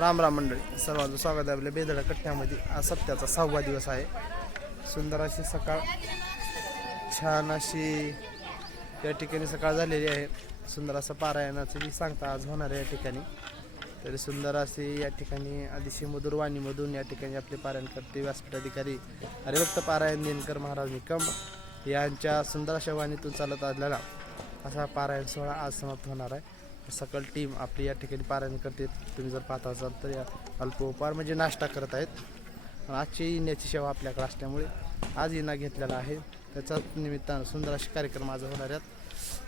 राम राम मंडळी, सर्वांचं स्वागत आहे आपल्या बेदडा कट्ट्यामध्ये. आज सप्त्याचा 6वा दिवस आहे. सुंदर अशी सकाळ, छान अशी या ठिकाणी सकाळ झालेली आहे. सुंदर असं पारायणाचं बी सांगता आज होणार आहे या ठिकाणी. तरी सुंदर असे या ठिकाणी अतिशय मधुर वाणीमधून या ठिकाणी आपले पारायण करते व्यासपीठाधिकारी हरिभक्त पारायण दिनकर महाराज निकम यांच्या सुंदर अशा वाणीतून चालत आलेला असा पारायण सोहळा आज समाप्त होणार आहे. सकल टीम आपली या ठिकाणी पारायण करते. तुम्ही जर पाहत असाल तर या अल्पोपहार म्हणजे नाश्ता करत आहेत. आजची इण्याची सेवा आपल्याकडे असल्यामुळे आज इना घेतलेला आहे. त्याच्याच निमित्तानं सुंदर असे कार्यक्रम आज होणार आहेत.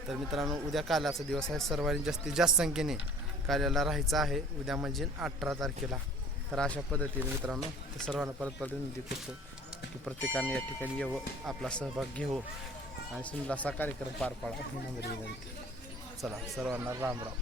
तर मित्रांनो, उद्या काल्याचा दिवस आहे. सर्वांनी जास्तीत जास्त संख्येने काल्याला राहायचं आहे उद्या म्हणजे 18 तारखेला. तर अशा पद्धतीने मित्रांनो सर्वांना परत विनंती करतो की प्रत्येकाने या ठिकाणी येवं, आपला सहभाग घेऊ आणि सुंदर असा कार्यक्रम पार पाडा ही नम्र विनंती. चला, सर्वांना राम राम.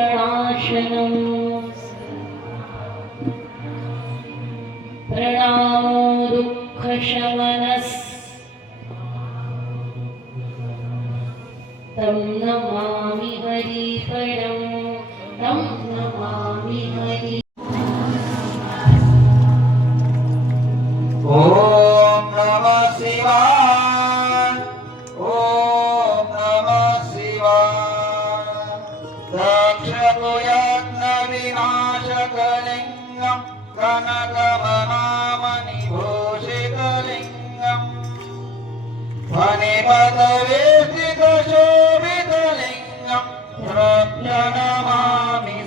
सर्वपापप्रणाशनम् प्रणामो दुःखशमनस् तं नमामि हरिपरं तं नमामि हरि. ओम नमः शिवाय, ओम नमः शिवाय. दक्षपुयज्ञविनाशकलिङ्गं कनकमहामणिभूषितलिङ्गं फणिपदवेष्टितशोभितलिङ्गं प्रणमामि.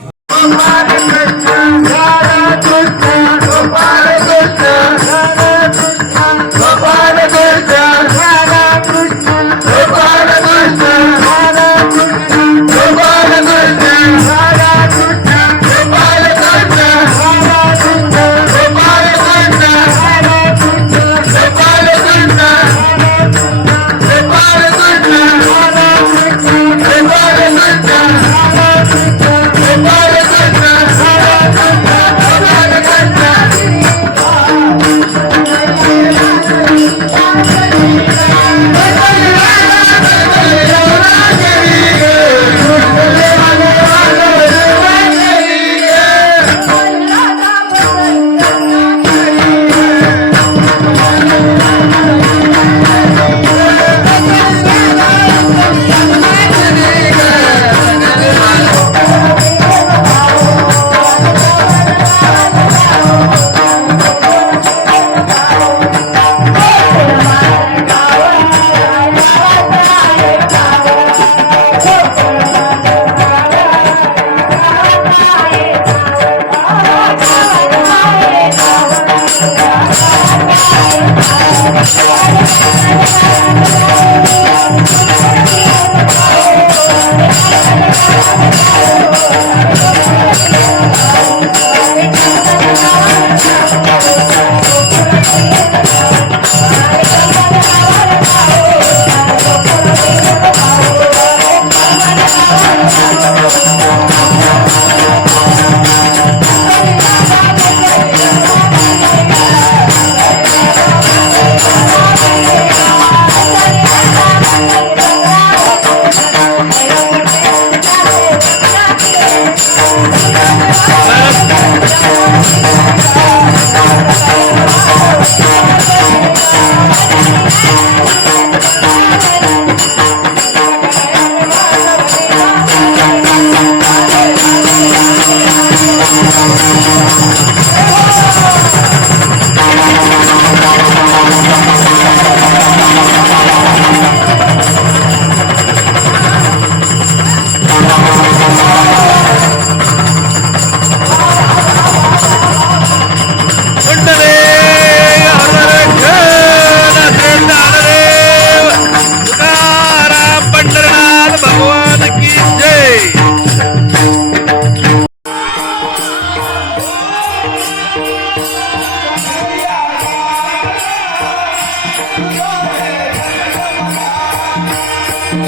तर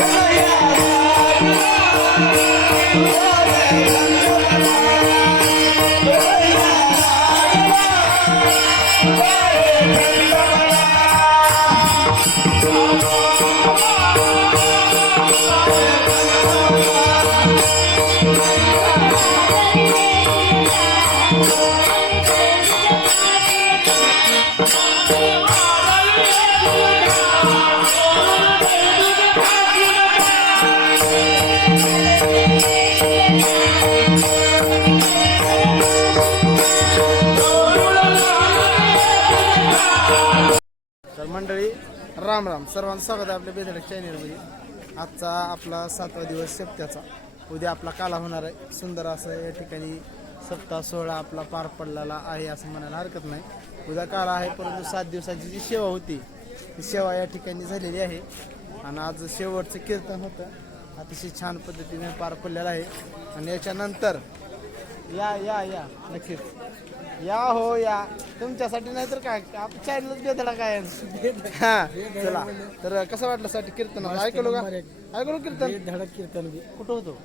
मंडळी राम राम, सर्वांचं स्वागत आहे आपल्या बेधडक चॅनलमध्ये. आजचा आपला 7वा दिवस सप्त्याचा. उद्या आपला काला होणार आहे. सुंदर असं या ठिकाणी सप्ताह सोहळा आपला पार पडलेला आहे असं म्हणायला हरकत नाही. उद्या काला आहे, परंतु 7 दिवसाची जी सेवा होती ती सेवा या ठिकाणी झालेली आहे. आणि आज शेवटचं कीर्तन होतं, अतिशय छान पद्धतीने पार पडलेलं आहे. आणि याच्यानंतर या या या नक्कीच या हो या, तुमच्यासाठी नाही तर काय आपण चॅनलच बेधडा काय. हा चला, तर कसं वाटलं साठी कीर्तन ऐकलो का? ऐकलो कीर्तन, धडक कीर्तन बी कुठं होतो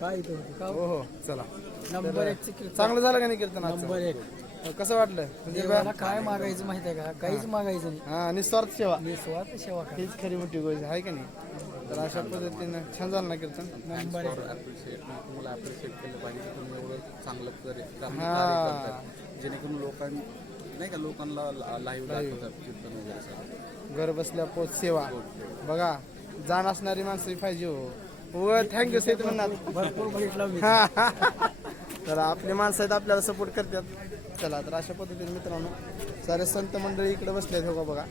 काय इथं होतं का हो हो चला. नंबर 1 चे कीर्तन चांगलं झालं का नाही कीर्तन नंबर 1 कसं वाटलं? म्हणजे देवाला काय मागायचं माहिती आहे का? काहीच मागायचं नाही. हा निस्वार्थ सेवा निस्वार्थ सेवा करा. हीच खरी मोठी गोष्ट आहे का नाही? तर अशा पद्धतीनं छान झालं ना कीर्तन. नंबर 1 तुम्हाला अप्रिशिएट केलं पाहिजे. तुम्ही एवढं चांगलं कार्य हा. करतात, जेणेकरून लोकांनी नाही का लोकांना लाईव्ह दाखवतात कीर्तन वगैरे सगळं. घर बसल्या पोच सेवा बघा, जाण असणारी माणसं पाहिजे हो. थँक्यू सेट म्हणणार. भरपूर बघितलं मी. तर आपले माणसं आहेत, आपल्याला सपोर्ट करतात. चला, तर अशा पद्धतीने मित्रांनो सारे संत मंडळी इकडे बसले आहेत. हो का बघा,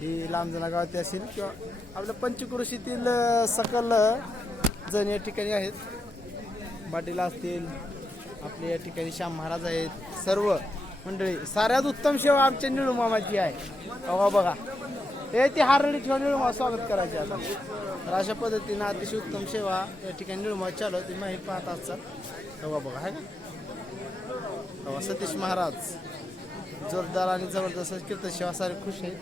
ही लांबजना गावात असेल किंवा आपल्या पंचक्रोशीतील सकल जण या ठिकाणी आहेत. पाटील असतील, आपले या ठिकाणी श्याम महाराज आहेत. सर्व मंडळी, साऱ्यात उत्तम सेवा आमच्या निळूमामाची आहे. हो बघा, हे ती हारडी ठेवा निळूमा स्वागत करायचे आता. तर अशा पद्धतीनं अतिशय उत्तम सेवा या ठिकाणी निळूमा चालू आहे. माहिती पाहत असतात. तेव्हा बघा आहे का, सतीश महाराज जोरदार आणि जबरदस्त कीर्तन सेवा सारे खुश आहेत.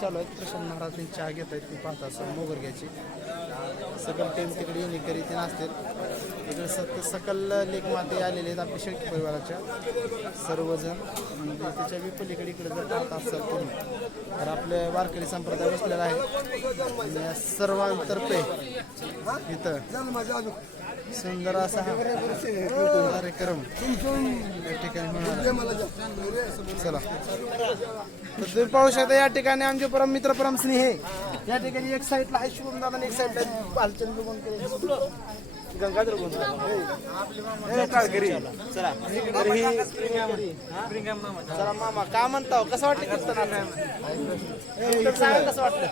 चालू आहेत. प्रशांत महाराज त्यांची चहा घेत आहेत. ती पाहतात सर मोगर घ्यायची. सकल टेम तिकडे येणे करीत असतील. इकडे सकल लेखमाते आलेले आहेत आपल्या शेळकी परिवाराच्या सर्वजण. आणि त्याच्या विपलीकडे इकडे जर पाहत असाल तुम्ही तर आपले वारकरी संप्रदाय बसलेला आहे. आणि या सर्वांतर्फे इथं सुंदर असा हा कार्यक्रम या ठिकाणी होणार. चला, तर तुम्ही पाहू शकता या ठिकाणी आमचे परम मित्र परम स्नेह या ठिकाणी एक साईडला आहे शुभम दादा आणि एक साईडला भालचंद गंगाधर चला. चला मामा, काय म्हणता, कसं वाटतं कीर्तन? कसं वाटतं?